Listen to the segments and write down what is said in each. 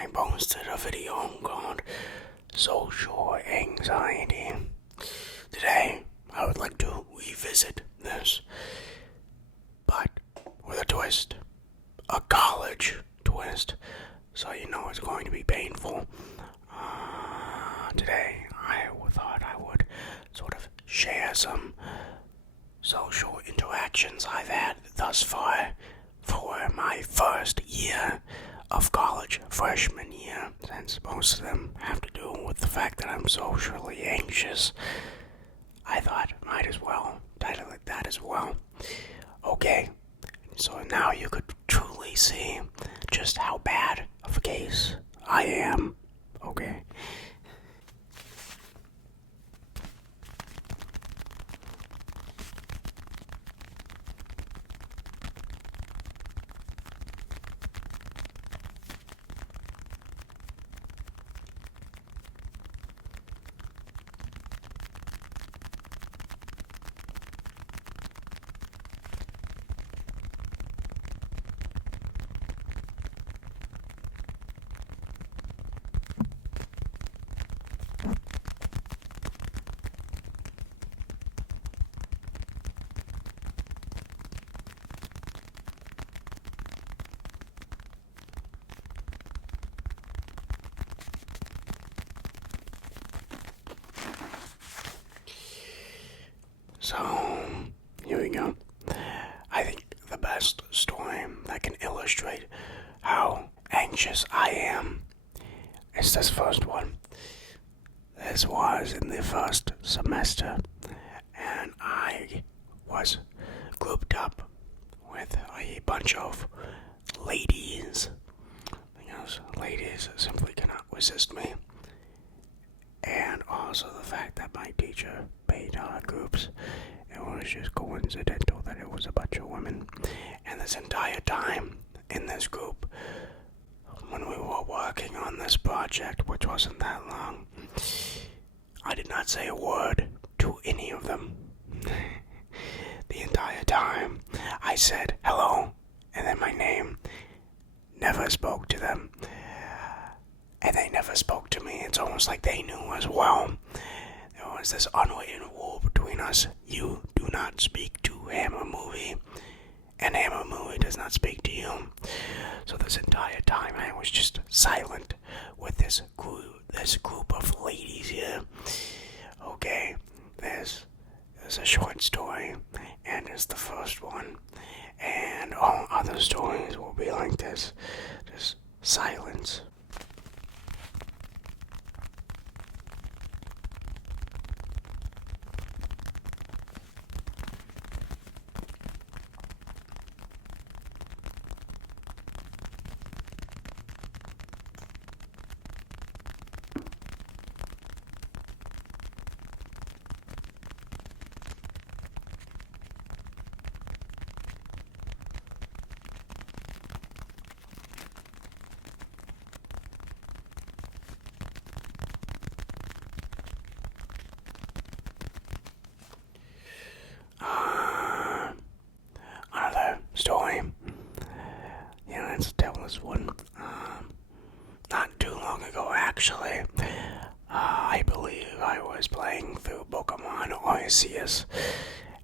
I posted a video called Social Anxiety. Today, I would like to revisit this, but with a twist. A college twist. So you know it's going to be painful. Today, I thought I would sort of share some social interactions I've had thus far for my first year of college, freshman year, since most of them have to do with the fact that I'm socially anxious. I thought might as well title it that as well. Okay, so now you could truly see just how bad of a case I am. Okay. So, here we go. I think the best story that can illustrate how anxious I am is this first one. This was in the first semester, and I was grouped up with a bunch of ladies, because ladies simply cannot resist me. And also the fact that my teacher made groups. It was just coincidental that it was a bunch of women. And this entire time in this group, when we were working on this project, which wasn't that long, I did not say a word to any of them. The entire time I said hello and then my name. Never spoke to them. And they never spoke to me. It's almost like they knew as well. There was this unwritten rule between us. You do not speak to Hammer Movie, and Hammer Movie does not speak to you. So this entire time I was just silent with this group of ladies here. Okay, there's a short story, and it's the first one. And all other stories will be like this. Just silence. Another story. Yeah, let's tell this one. Not too long ago, actually. I believe I was playing through Pokemon Arceus,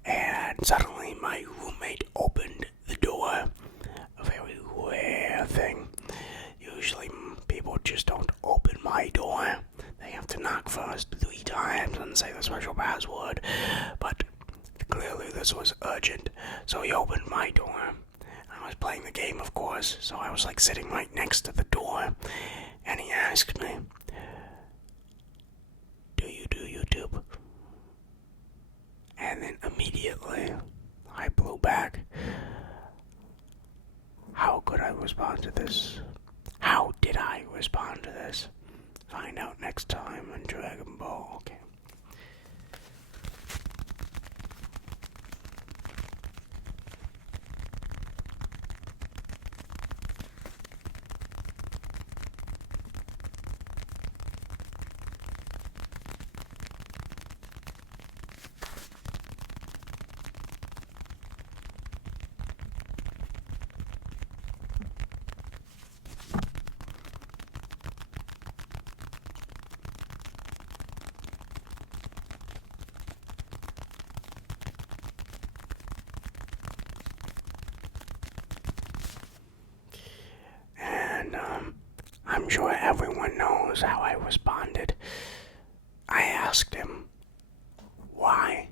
and suddenly my roommate opened the door. A very rare thing. Usually people just don't open my door. They have to knock first 3 times and say the special password. But clearly this was urgent, so he opened my door. I was playing the game, of course, so I was like sitting right next to the door, and he asked me, "Do you do YouTube?" And then immediately I blew back. How could I respond to this? How did I respond to this? Find out next time on Dragon Ball. Okay. I'm sure everyone knows how I responded. I asked him, why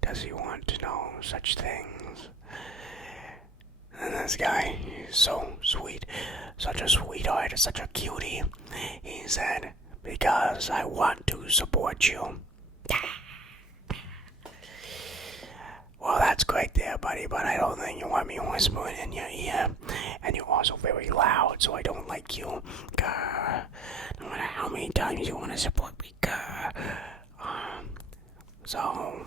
does he want to know such things? And this guy, he's so sweet, such a sweetheart, such a cutie. He said, because I want to support you. Well, that's great there, buddy, but I don't think you want me whispering in your ear. And you're also very loud, so I don't like you. Grr. No matter how many times you want to support me, grr. So...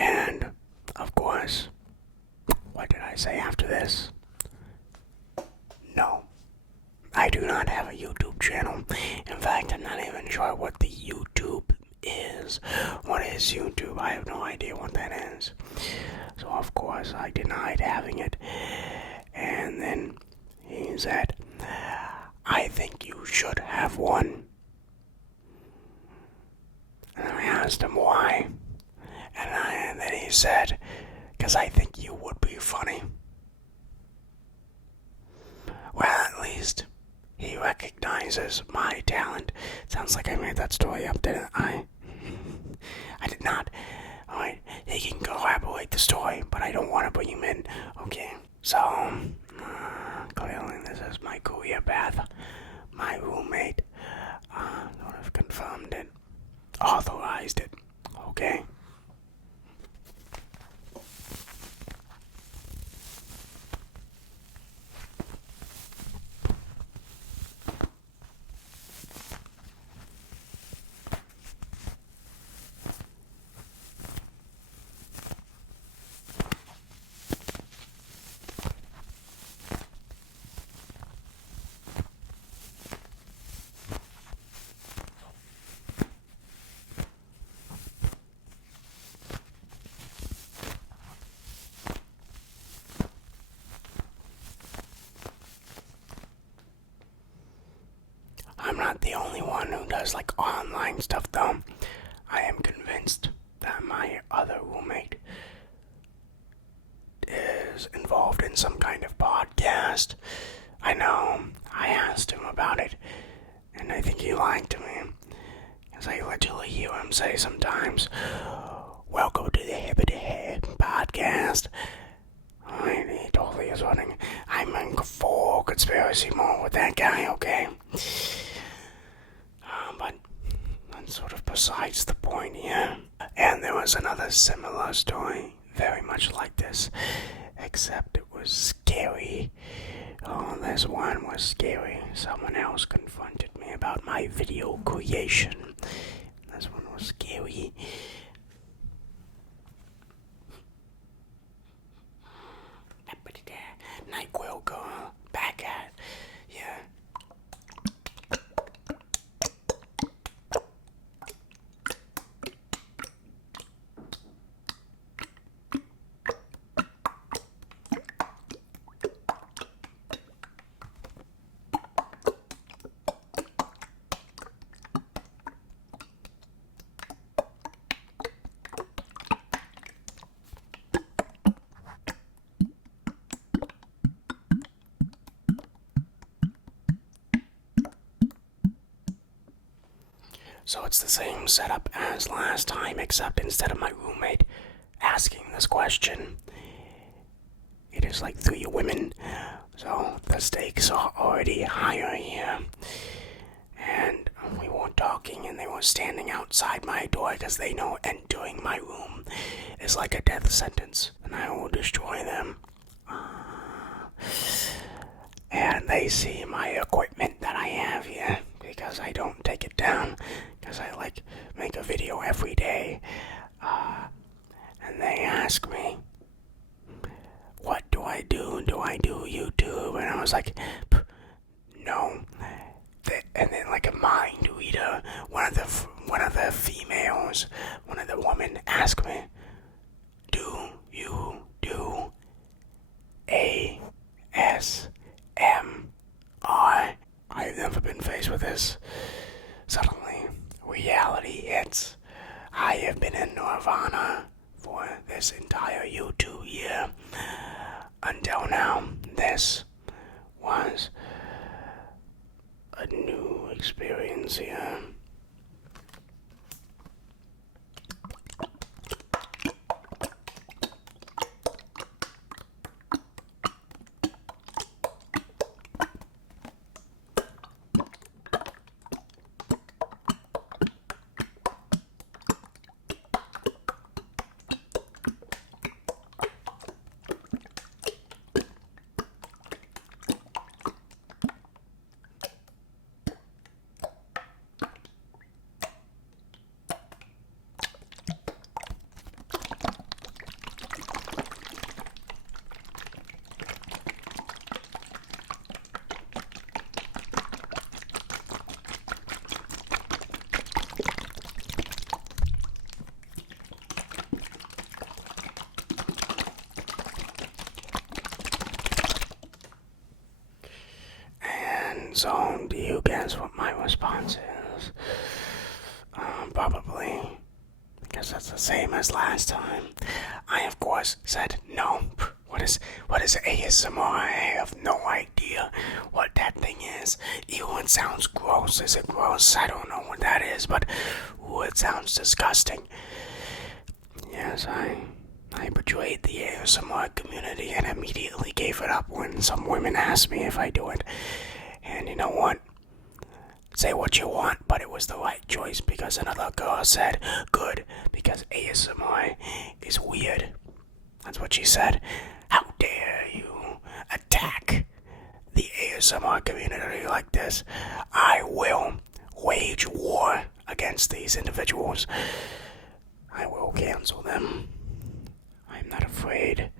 And, of course, what did I say after this? No, I do not have a YouTube channel. In fact, I'm not even sure what the YouTube is. What is YouTube? I have no idea what that is. So, of course, I denied having it. And then he said, I think you should have one. And I asked him why. And then he said, because I think you would be funny. Well, at least he recognizes my talent. Sounds like I made that story up, didn't I? I did not. Alright, he can corroborate the story, but I don't want to bring him in. Okay, so, clearly this is my career path. My roommate sort of confirmed it, authorized it. Okay. I'm not the only one who does like online stuff though. I am convinced that my other roommate is involved in some kind of podcast. I know, I asked him about it, and I think he lied to me. Because I literally hear him say sometimes, welcome to the Hibbity Head podcast. He totally is running. I'm in full conspiracy mode with that guy, okay? But that's sort of besides the point here. And there was another similar story, very much like this, except it was scary. Oh, this one was scary. Someone else confronted me about my video creation. This one was scary. NyQuil girl, back at, yeah. So it's the same setup as last time, except instead of my roommate asking this question, it is like 3 women. So the stakes are already higher here. And we were talking and they were standing outside my door because they know entering my room is like a death sentence and I will destroy them. And they see my equipment that I have here because I don't take it down because I like make a video every day. I have been in Nirvana for this entire YouTube year. Until now, this was a new experience here. So, do you guess what my response is? Probably, because that's the same as last time. I, of course, said no. What is ASMR? I have no idea what that thing is. Ew, it sounds gross. Is it gross? I don't know what that is, but ooh, it sounds disgusting. Yes, I betrayed the ASMR community and immediately gave it up when some women asked me if I do it. And you know what? Say what you want, but it was the right choice because another girl said, good, because ASMR is weird. That's what she said. How dare you attack the ASMR community like this? I will wage war against these individuals. I will cancel them. I'm not afraid.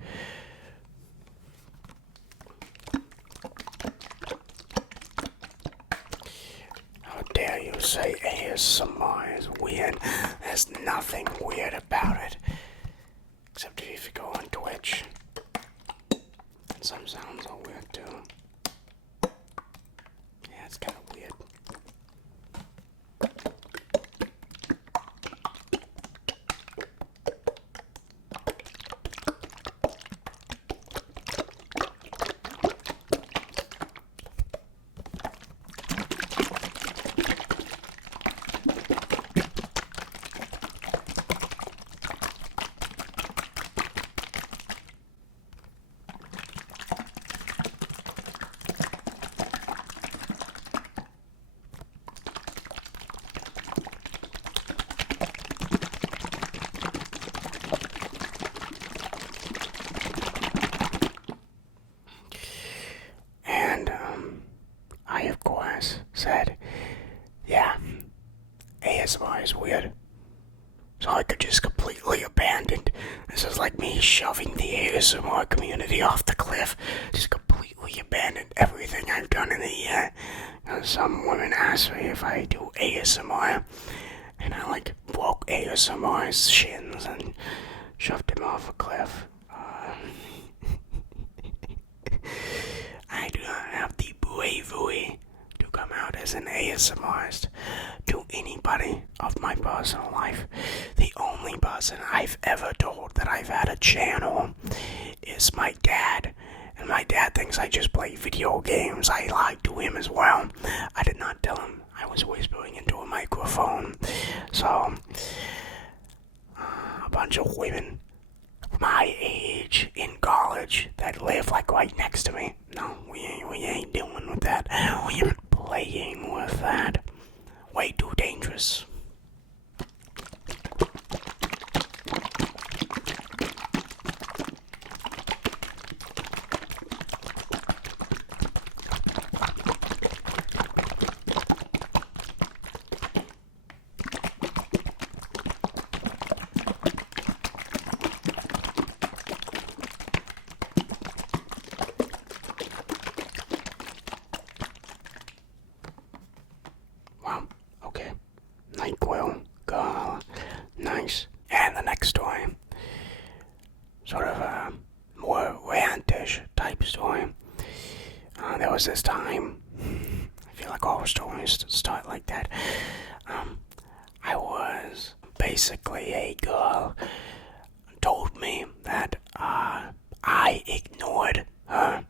How dare you say ASMR is weird? There's nothing weird about it. Except if you go on Twitch. And some sounds are weird too. Yeah, it's kind of weird. I, of course, said, yeah, ASMR is weird. So I could just completely abandon. This is like me shoving the ASMR community off the cliff. Just completely abandon everything I've done in a year. Some women ask me if I do ASMR. And I broke ASMR's shins and shoved him off a cliff. I do not have the bravery to come out as an ASMRist to anybody of my personal life. The only person I've ever told that I've had a channel is my dad. And my dad thinks I just play video games. I lied to him as well. I did not tell him I was whispering into a microphone. So, a bunch of women my age in college that live right next to me. No, we ain't dealing with that. We aren't playing with that. Way too dangerous. NyQuil, girl, nice. And the next story, sort of a more rantish type story. There was this time, I feel like all stories start like that. I was basically basically a girl told me that I ignored her.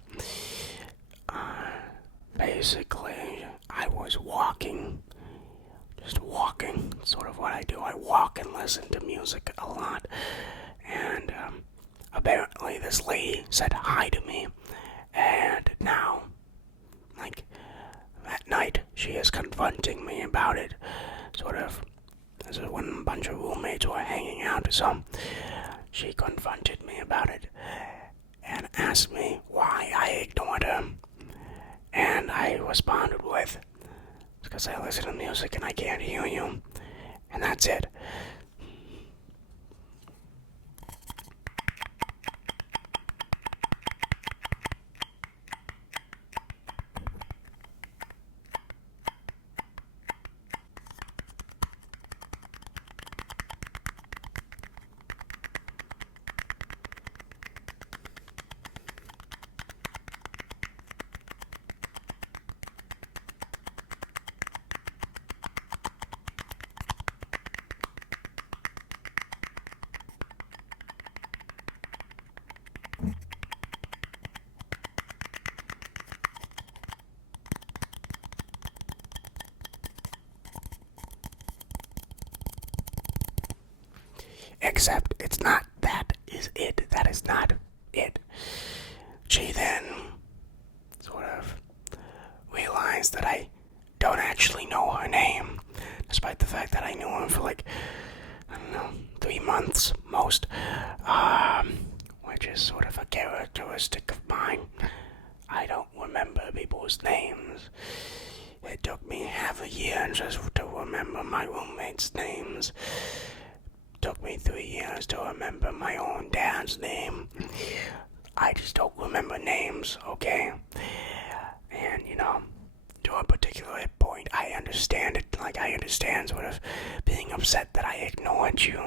Basically, I was walking, just walking, sort of what I do. I walk and listen to music a lot, and apparently this lady said hi to me, and now, like, at night, she is confronting me about it, sort of. This is when a bunch of roommates were hanging out, so she confronted me about it and asked me why I ignored her. And I responded with, it's because I listen to music and I can't hear you. And that's it. Except it's not that is it. That is not it. She then sort of realized that I don't actually know her name, despite the fact that I knew her for like, I don't know, 3 months most, which is sort of a characteristic of mine. I don't remember people's names. It took me half a year just to remember my roommates' names. Took me 3 years to remember my own dad's name. I just don't remember names, okay? And, to a particular point, I understand it. Like, I understand sort of being upset that I ignored you,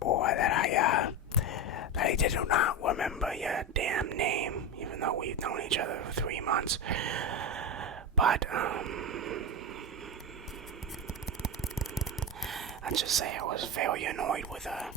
or that I did not remember your damn name, even though we've known each other for 3 months. But, let's just say I was very annoyed with her.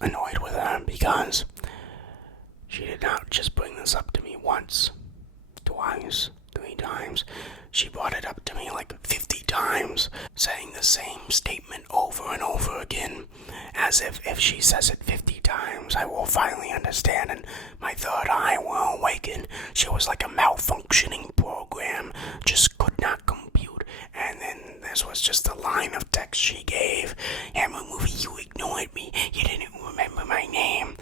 Annoyed with her because she did not just bring this up to me once, twice, 3 times. She brought it up to me like 50 times, saying the same statement over and over again, as if she says it 50 times, I will finally understand and my third eye will awaken. She was like a malfunctioning program, just could not compute. And then this was just a line of text she gave. Hammer movie, you ignored me. You didn't remember my name.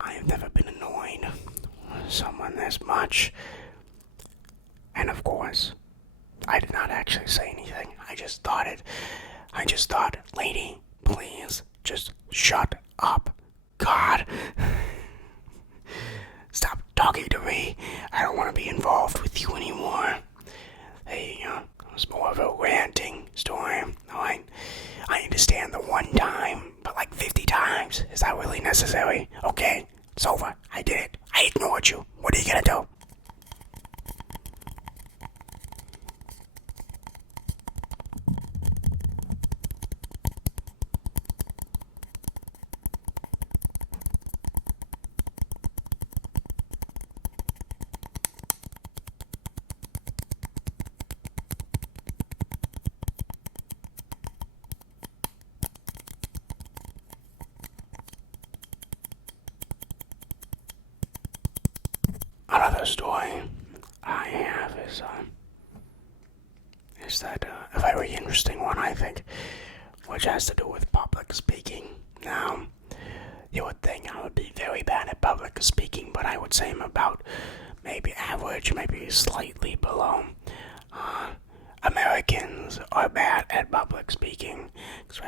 I have never been annoyed with someone this much. And of course, I did not actually say anything. I just thought, lady, please, just shut up. God. Stop talking to me. I don't want to be involved with you anymore. Hey, it was more of a ranting story. Alright? I understand the one time, but like 50 times. Is that really necessary? Okay, it's over. I did it. I ignored you. What are you gonna do? Another story I have is that a very interesting one, I think, which has to do with public speaking. Now, you would think I would be very bad at public speaking, but I would say I'm about maybe average, maybe slightly below. Americans are bad at public speaking,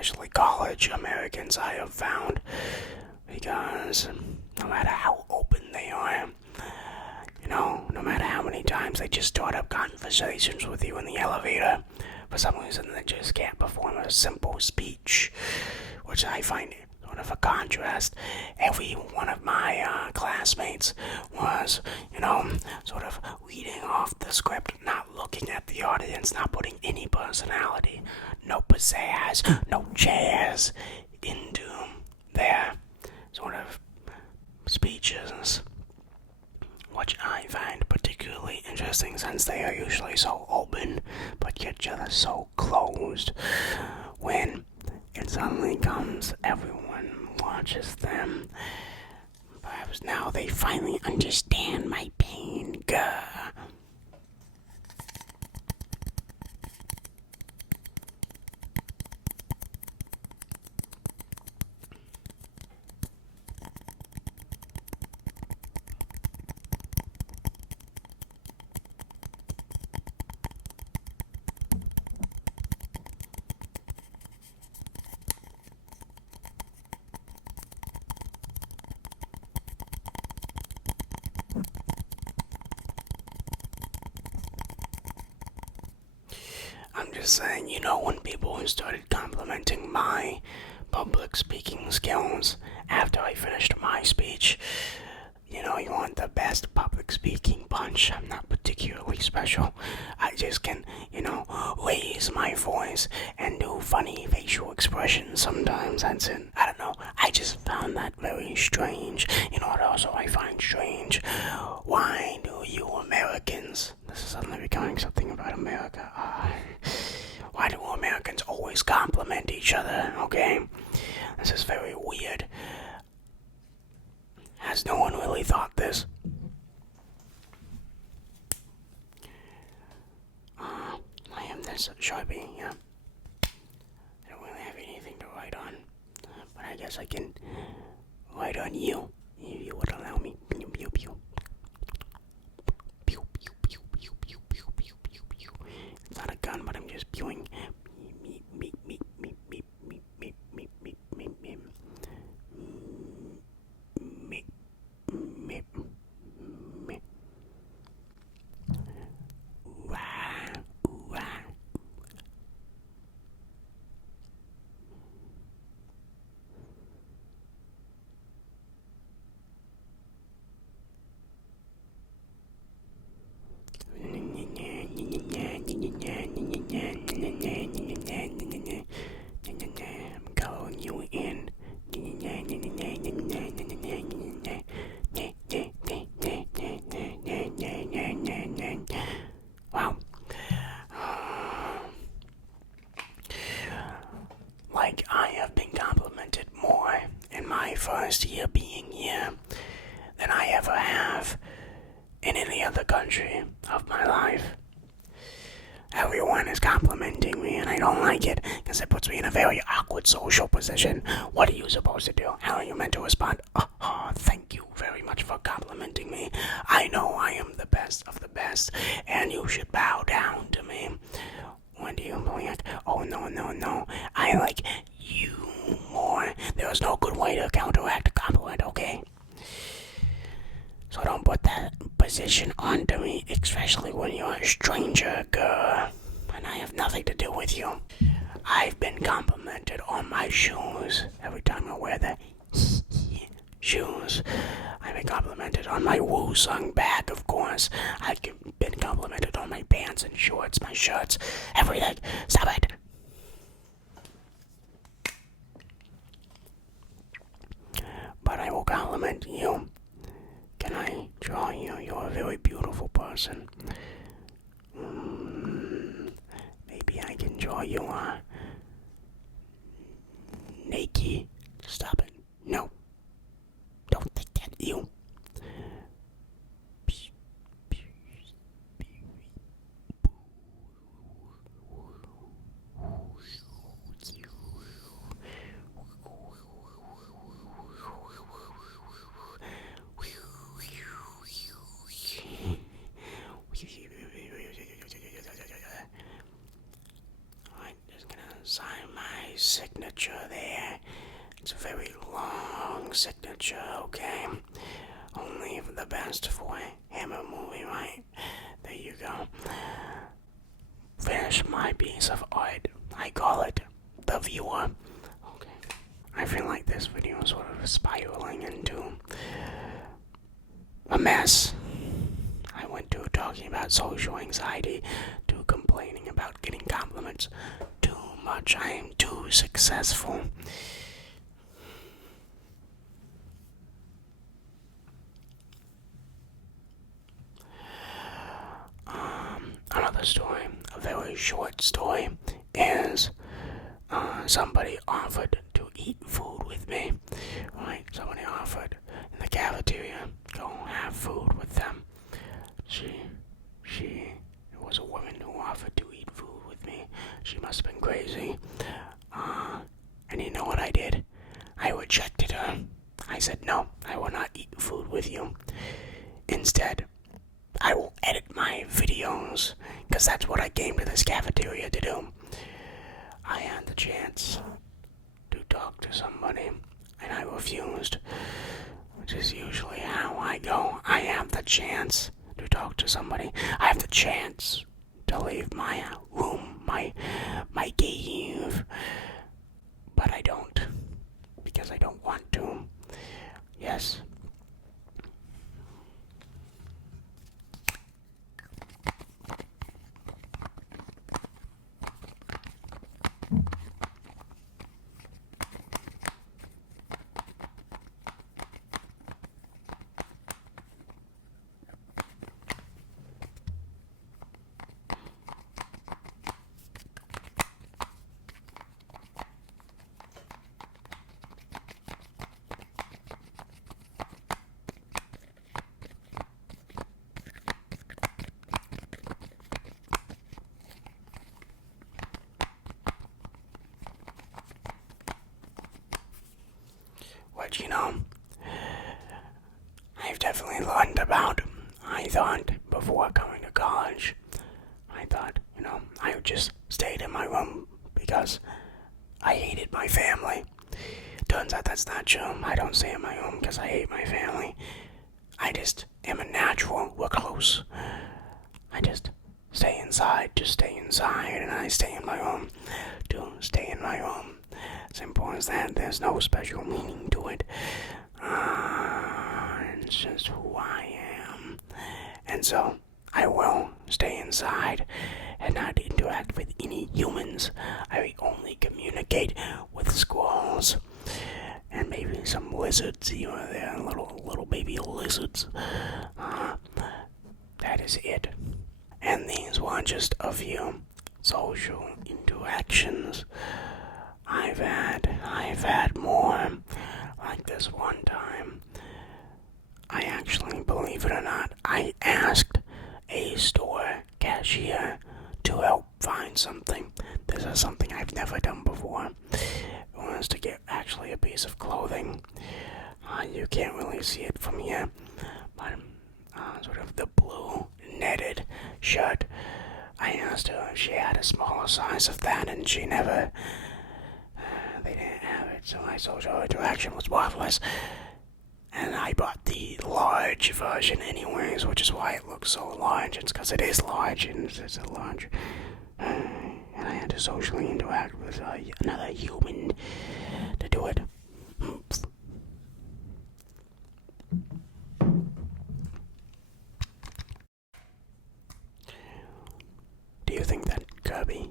especially college Americans, I have found, because no matter how open they are, no matter how many times they just start up conversations with you in the elevator, for some reason they just can't perform a simple speech, which I find sort of a contrast. Every one of my classmates was, sort of reading off the script, not looking at the audience, not putting any personality, no pizzazz, no jazz into their sort of speeches, which I find particularly interesting since they are usually so open, but yet just so closed. When it suddenly comes, everyone watches them. Perhaps now they finally understand my pain. Gah. I'm just saying, when people started complimenting my public speaking skills after I finished my speech, you want the best public speaking punch. I'm not particularly special. I just can, raise my voice and do funny facial expressions sometimes. That's it. I don't know. I just found that very strange. What also I find strange? Why do you Americans, this is suddenly becoming something about America, why do Americans always compliment each other, okay? This is very weird. Has no one really thought this? I am this Sharpie, yeah. I don't really have anything to write on, but I guess I can write on you, if you would allow me. Pew, pew, pew. Pew, pew, pew, pew, pew, pew, pew, pew, pew. It's not a gun, but I'm just pewing. I'm calling you in. Wow. Like I have been complimented more in my first year being here than I ever have in any other country of my life. Everyone is complimenting me and I don't like it because it puts me in a very awkward social position. What are you supposed to do? How are you meant to respond? Thank you very much for complimenting me. I know I am the best of the best and you should bow down to me. What do you believe? Oh, no. I like you more. There is no good way to counteract a compliment, okay? So don't put that position onto me, especially when you're a stranger, girl. And I have nothing to do with you. I've been complimented on my shoes every time I wear the shoes. I've been complimented on my Woo-Sung bag, of course. I've been complimented on my pants and shorts, my shirts, everything. Stop it. But I will compliment you. Can I draw you? You're a very beautiful person. Maybe I can draw you naked. Stop it. No. Don't think that. You. I'm just gonna sign my signature. signature there. It's a very long signature, okay? Only the best for a Hammer movie, right? There you go. Finish my piece of art. I call it The Viewer. Okay. I feel like this video is sort of spiraling into a mess. I went to talking about social anxiety to complaining about getting compliments. Too much. I am too successful. Another story, a very short story, is somebody offered to eat food with me. Right? Somebody offered in the cafeteria, go have food with them. It was a woman who offered to eat food with me. She must have been crazy. And you know what I did? I rejected her. I said, no, I will not eat food with you. Instead, I will edit my videos, because that's what I came to this cafeteria to do. I had the chance to talk to somebody, and I refused, which is usually how I go. I have the chance to talk to somebody. I have the chance to leave my room, my cave, but I don't, because I don't want to. Yes. But you know, I've definitely learned about. I thought before coming to college, I thought, I just stayed in my room because I hated my family. Turns out that's not true. I don't stay in my room because I hate my family. I just am a natural recluse. I just stay inside, and I stay in my room to stay in my room. Simple as that. There's no special meaning to it. It's just who I am. And so, I will stay inside and not interact with any humans. I only communicate with squirrels and maybe some lizards here or there, little baby lizards. That is it. And these were just a few social interactions. I've had more. Like this one time, I actually, believe it or not, I asked a store cashier to help find something. This is something I've never done before. It was to get actually a piece of clothing. You can't really see it from here, but sort of the blue netted shirt. I asked her if she had a smaller size of that, and she never. They didn't have it, so my social interaction was worthless. And I bought the large version anyways, which is why it looks so large. It's because it is large, and it's a large. And I had to socially interact with another human to do it. Do you think that Kirby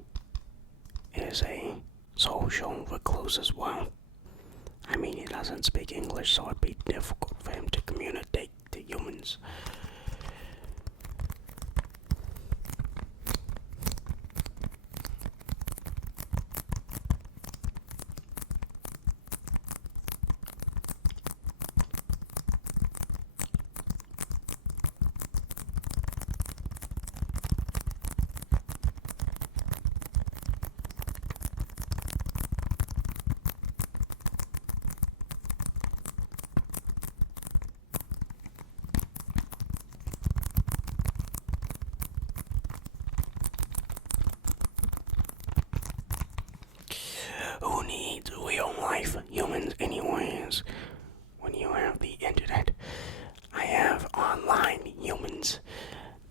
is a social recluse as well? I mean, he doesn't speak English, so it'd be difficult for him to communicate to humans. humans anyways. When you have the internet, I have online humans.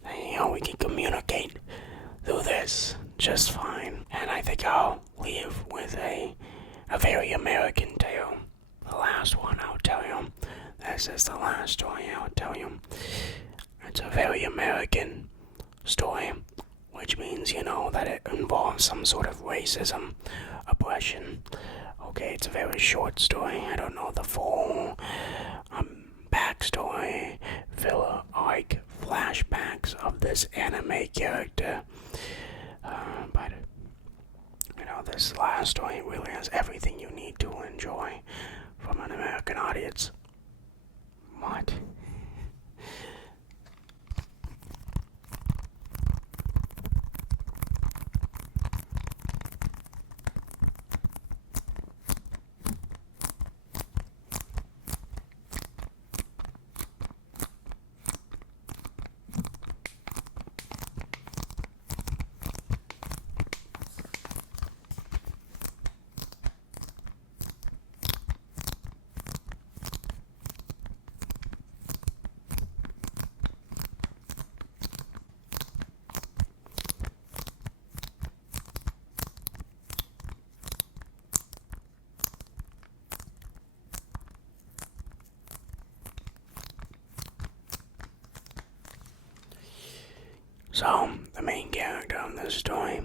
And, we can communicate through this just fine. And I think I'll leave with a very American tale. The last one I'll tell you. This is the last story I'll tell you. It's a very American story, which means, that it involves some sort of racism, oppression. Okay, it's a very short story. I don't know the full backstory, filler-like flashbacks of this anime character. But, this last story really has everything you need to enjoy from an American audience. What? So, the main character of this story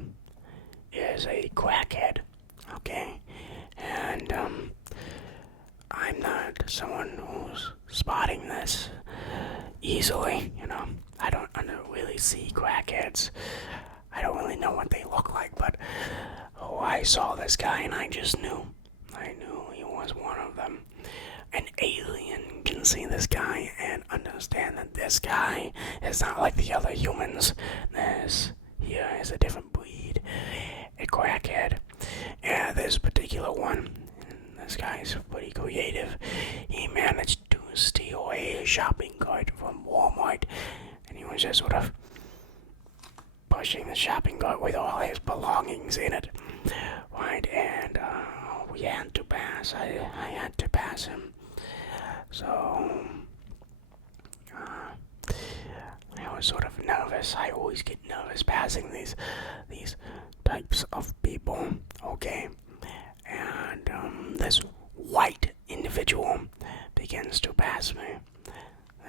is a crackhead, okay? And, I'm not someone who's spotting this easily, I don't really see crackheads. I don't really know what they look like, but, I saw this guy and I just knew. I knew he was one of them. An alien can see this guy and understand that this guy is not like the other humans. This here is a different breed, a crackhead. Yeah, this particular one, this guy's pretty creative. He managed to steal a shopping cart from Walmart, and he was just sort of pushing the shopping cart with all his belongings in it. Right, and we had to pass. I had to pass him. So, I was sort of nervous. I always get nervous passing these types of people, okay? And this white individual begins to pass me.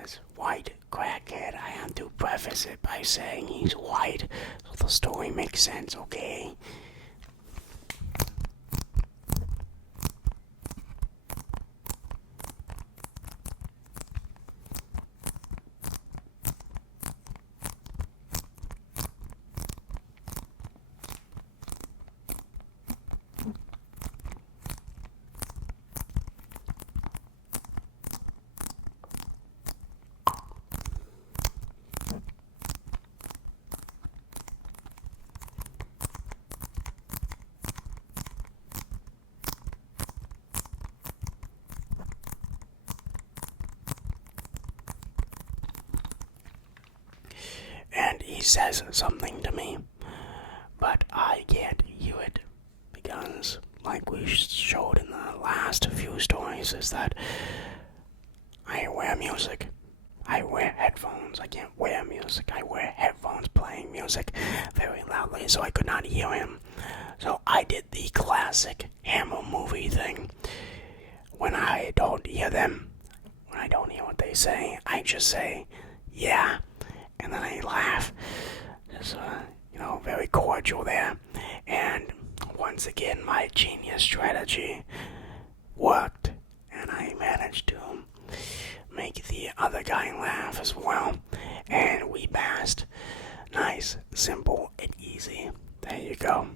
This white crackhead, I have to preface it by saying he's white, so the story makes sense, okay? And he says something to me, but I can't hear it because, like we showed in the last few stories, is that I wear music. I wear headphones. I can't wear music. I wear headphones playing music very loudly, so I could not hear him. So I did the classic Hammer movie thing. When I don't hear them, when I don't hear what they say, I just say, yeah, and then I laugh. Just, very cordial there. And once again, my genius strategy worked, and I managed to make the other guy laugh as well. And we passed. Nice, simple, and easy. There you go.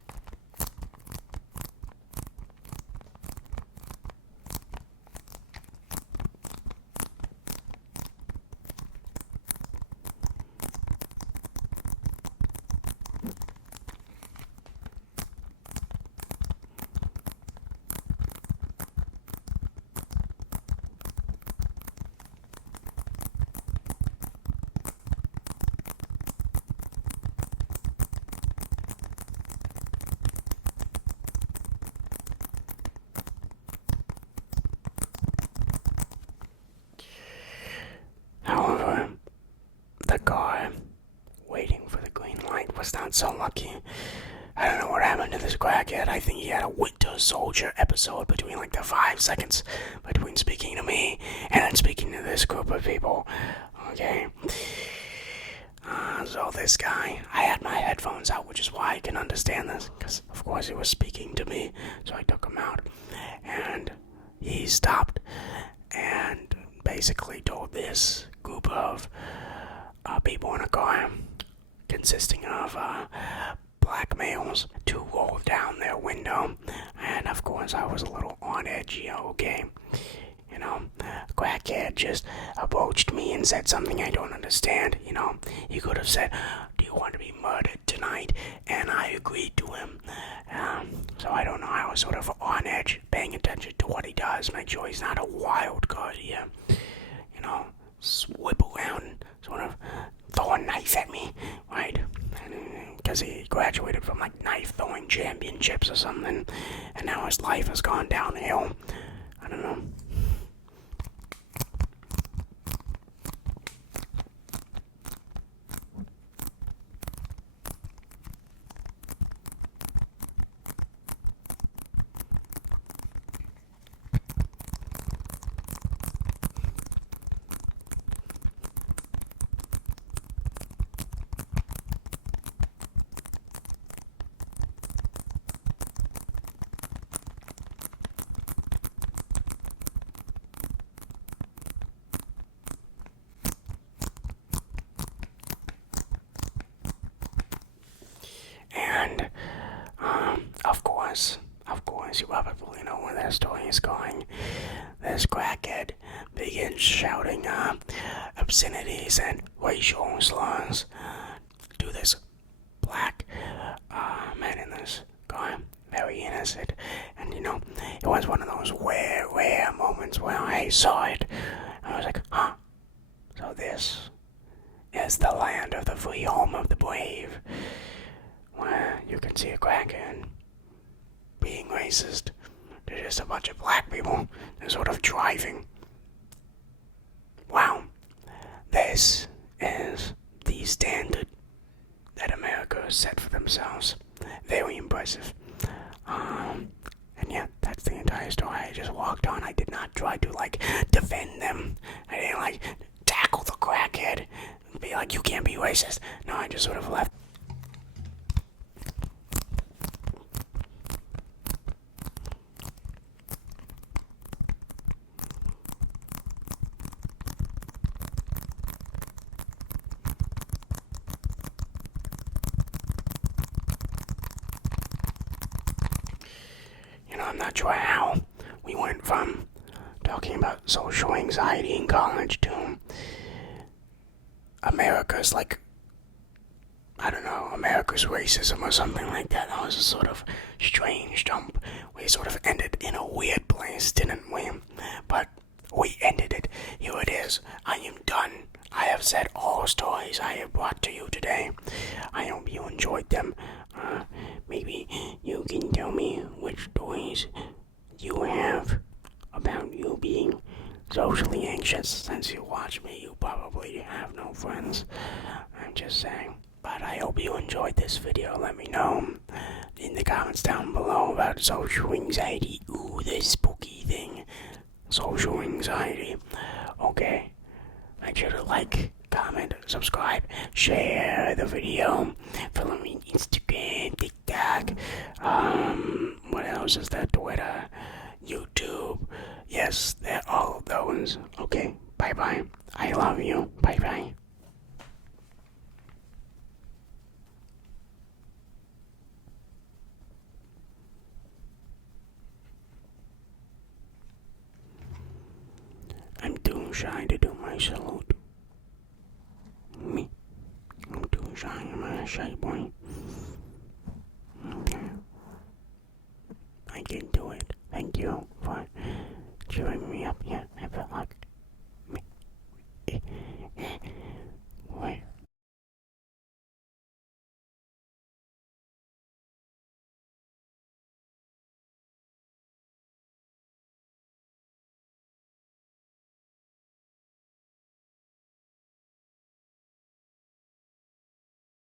was not so lucky. I don't know what happened to this crackhead. I think he had a Winter Soldier episode between like the 5 seconds between speaking to me and then speaking to this group of people. Okay. So this guy, I had my headphones out, which is why I can understand this, because of course he was speaking to me, so I took them out, and he stopped and basically told this group of people in a car, consisting of black males, to roll down their window, and of course I was a little on edge, okay. You know, crackhead just approached me and said something I don't understand. You know, he could have said, "Do you want to be murdered tonight?" And I agreed to him. So I don't know. I was sort of on edge, paying attention to what he does, make sure he's not a wild card here. You know, whip around and sort of throw a knife at me, right? Because he graduated from like knife throwing championships or something, and now his life has gone downhill. I don't know. And, of course, you probably know where that story is going. This crackhead begins shouting obscenities and racial slurs to this black man in this car, very innocent. And, you know, it was one of those rare moments where I saw it. I was like, huh, so this is the land of the free, home of the brave, where you can see a crackhead being racist to just a bunch of black people. They're sort of driving. Wow. This is the standard that America has set for themselves. Very impressive. And yeah, that's the entire story. I just walked on. I did not try to, like, defend them. I didn't, like, tackle the crackhead and be like, you can't be racist. No, I just sort of left. I'm not sure how we went from talking about social anxiety in college to America's, like, I don't know, America's racism or something like that. That was a sort of strange jump. We sort of ended in a weird place, didn't we? But we ended it. Here it is. I am done. I have said all stories I have brought to you today. I hope you enjoyed them. Maybe you can tell me which stories you have about you being socially anxious. Since you watch me, you probably have no friends. I'm just saying. But I hope you enjoyed this video. Let me know in the comments down below about social anxiety. Ooh, this spooky thing. Social anxiety. Okay. Make sure to like, comment, subscribe, share the video. Follow me on Instagram, TikTok. What else is there? Twitter, YouTube. Yes, they're all of those. Okay, bye-bye. I love you. Bye-bye. I'm too shy to do my salute. Me. I'm too shy. I'm a shy boy.